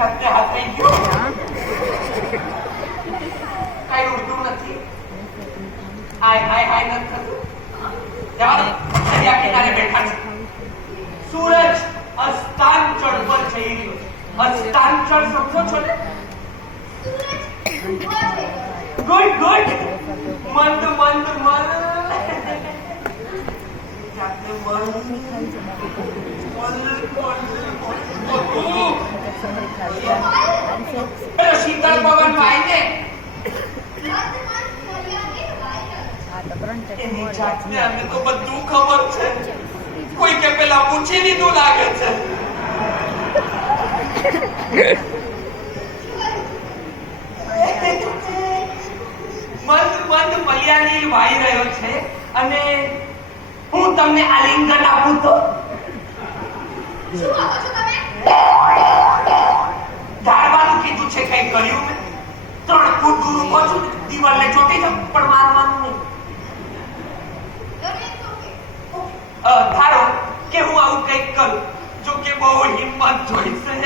જાતે હાથ થઈ ગયો કઈ ઉડતું નથી હાય હાય હાય નથી થતું જવા દો દરિયા કિનારે બેઠા છે સૂરજ અસ્તાંચળ પર જઈ રહ્યો અસ્તાંચળ સમજો છો ને ગુડ ગુડ મંદ મંદ મન જાતે મન શીતળ પવન વાઈને એની જાતને અમને તો બધું ખબર છે કોઈ કે પેલા પૂછી લીધું લાગે છે મંદ મંદ મલિયાની વાઈ રહ્યો છે અને હું તમને આલિંગન આપું તો ધારવાનું કીધું છે કઈ કર્યું ને 3 ફૂટ દૂર ઉભો છું દિવાલને ચોટી જાઉં પણ મારવાનું નહીં ધારો કે હું આવું કંઈક કરું જો કે બહુ હિંમત જોઈશે